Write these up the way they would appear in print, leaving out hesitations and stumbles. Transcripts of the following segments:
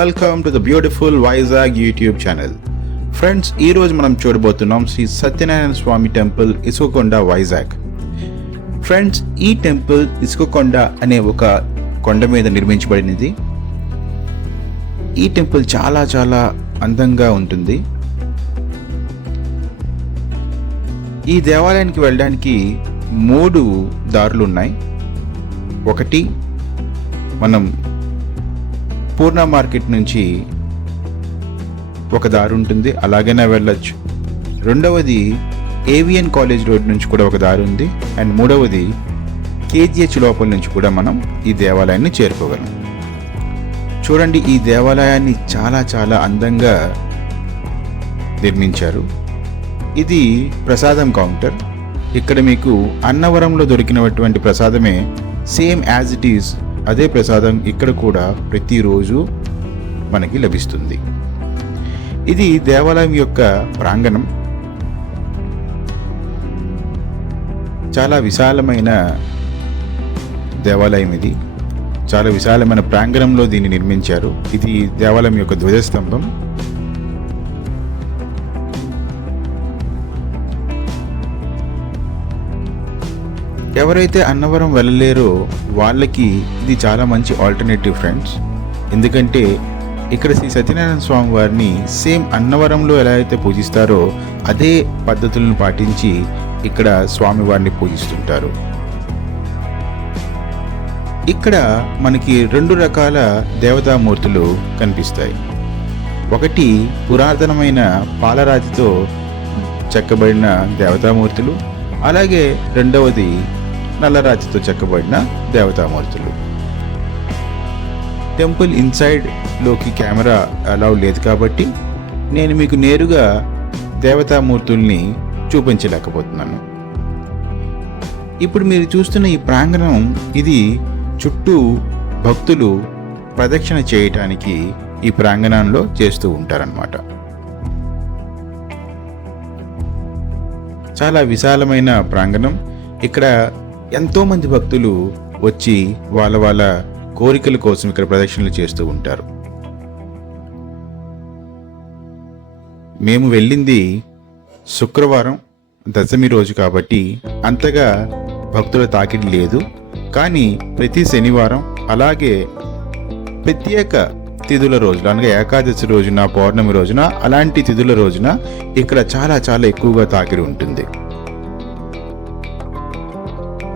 Welcome to the beautiful Vizag YouTube channel. Friends, ఈరోజు మనం చూడబోతున్నాం శ్రీ సత్యనారాయణ స్వామి టెంపుల్ ఇసుకకొండ వైజాగ్. ఫ్రెండ్స్, ఈ టెంపుల్ ఇసుకకొండ అనే ఒక కొండ మీద నిర్మించబడినది. ఈ టెంపుల్ చాలా చాలా అందంగా ఉంటుంది. ఈ దేవాలయానికి వెళ్ళడానికి 3 దారులు ఉన్నాయి. ఒకటి, మనం పూర్ణ మార్కెట్ నుంచి ఒక దారి ఉంటుంది, అలాగైనా వెళ్ళొచ్చు. రెండవది, ఏవిఎన్ కాలేజ్ రోడ్ నుంచి కూడా ఒక దారి ఉంది. అండ్ మూడవది, కేజీహెచ్ లోపల నుంచి కూడా మనం ఈ దేవాలయాన్ని చేరుకోగలం. చూడండి, ఈ దేవాలయాన్ని చాలా చాలా అందంగా నిర్మించారు. ఇది ప్రసాదం కౌంటర్. ఇక్కడ మీకు అన్నవరంలో దొరికినటువంటి ప్రసాదమే సేమ్ యాజ్ ఇట్ ఈజ్, అదే ప్రసాదం ఇక్కడ కూడా ప్రతిరోజు మనకి లభిస్తుంది. ఇది దేవాలయం యొక్క ప్రాంగణం. చాలా విశాలమైన దేవాలయం ఇది. చాలా విశాలమైన ప్రాంగణంలో దీన్ని నిర్మించారు. ఇది దేవాలయం యొక్క ధ్వజస్తంభం. ఎవరైతే అన్నవరం వెళ్ళలేరో వాళ్ళకి ఇది చాలా మంచి ఆల్టర్నేటివ్ ఫ్రెండ్స్. ఎందుకంటే ఇక్కడ శ్రీ సత్యనారాయణ స్వామి వారిని సేమ్ అన్నవరంలో ఎలా అయితే పూజిస్తారో అదే పద్ధతులను పాటించి ఇక్కడ స్వామివారిని పూజిస్తుంటారు. ఇక్కడ మనకి 2 రకాల దేవతామూర్తులు కనిపిస్తాయి. ఒకటి, పురాతనమైన పాలరాతితో చెక్కబడిన దేవతామూర్తులు. అలాగే రెండవది, నల్లరాతితో చెక్కబడిన దేవతామూర్తులు. టెంపుల్ ఇన్సైడ్ లోకి కెమెరా అలౌ లేదు కాబట్టి నేను మీకు నేరుగా దేవతామూర్తుల్ని చూపించలేకపోతున్నాను. ఇప్పుడు మీరు చూస్తున్న ఈ ప్రాంగణం, ఇది చుట్టూ భక్తులు ప్రదక్షిణ చేయటానికి ఈ ప్రాంగణంలో చేస్తూ ఉంటారన్నమాట. చాలా విశాలమైన ప్రాంగణం. ఇక్కడ ఎంతోమంది భక్తులు వచ్చి వాళ్ళ కోరికల కోసం ఇక్కడ ప్రదక్షిణలు చేస్తూ ఉంటారు. మేము వెళ్ళింది శుక్రవారం, దశమి రోజు కాబట్టి అంతగా భక్తుల తాకిడి లేదు. కానీ ప్రతి శనివారం, అలాగే ప్రత్యేక తిథుల రోజున, అనగా ఏకాదశి రోజున, పౌర్ణమి రోజున, అలాంటి తిథుల రోజున ఇక్కడ చాలా చాలా ఎక్కువగా తాకిడి ఉంటుంది.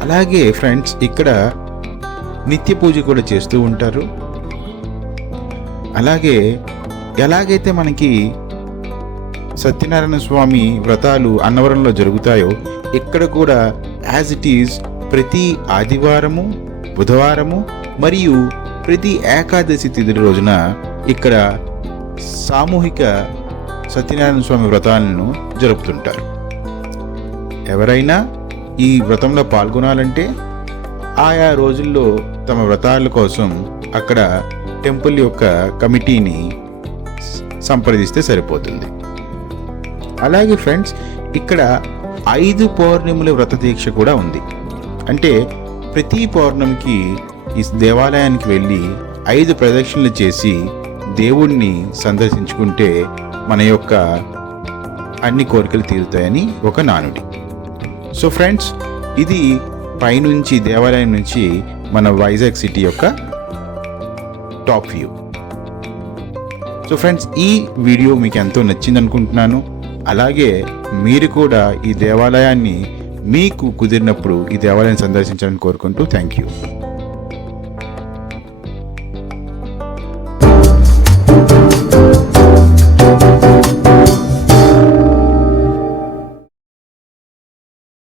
అలాగే ఫ్రెండ్స్, ఇక్కడ నిత్య పూజ కూడా చేస్తూ ఉంటారు. అలాగే ఎలాగైతే మనకి సత్యనారాయణ స్వామి వ్రతాలు అన్నవరంలో జరుగుతాయో ఇక్కడ కూడా యాజ్ ఇట్ ఈజ్ ప్రతి ఆదివారము, బుధవారము మరియు ప్రతి ఏకాదశి తిథి రోజున ఇక్కడ సామూహిక సత్యనారాయణ స్వామి వ్రతాలను జరుపుతుంటారు. ఎవరైనా ఈ వ్రతంలో పాల్గొనాలంటే ఆయా రోజుల్లో తమ వ్రతాల కోసం అక్కడ టెంపుల్ యొక్క కమిటీని సంప్రదిస్తే సరిపోతుంది. అలాగే ఫ్రెండ్స్, ఇక్కడ 5 పౌర్ణముల వ్రత దీక్ష కూడా ఉంది. అంటే ప్రతి పౌర్ణమికి ఈ దేవాలయానికి వెళ్ళి 5 ప్రదక్షిణలు చేసి దేవుణ్ణి సందర్శించుకుంటే మన యొక్క అన్ని కోరికలు తీరుతాయని ఒక నానుడి. సో ఫ్రెండ్స్, ఇది పైనుంచి దేవాలయం నుంచి మన వైజాగ్ సిటీ యొక్క టాప్ వ్యూ. సో ఫ్రెండ్స్, ఈ వీడియో మీకు ఎంతో నచ్చింది అనుకుంటున్నాను. అలాగే మీరు కూడా ఈ దేవాలయాన్ని మీకు కుదిరినప్పుడు ఈ దేవాలయాన్ని సందర్శించాలని కోరుకుంటూ థ్యాంక్ యూ.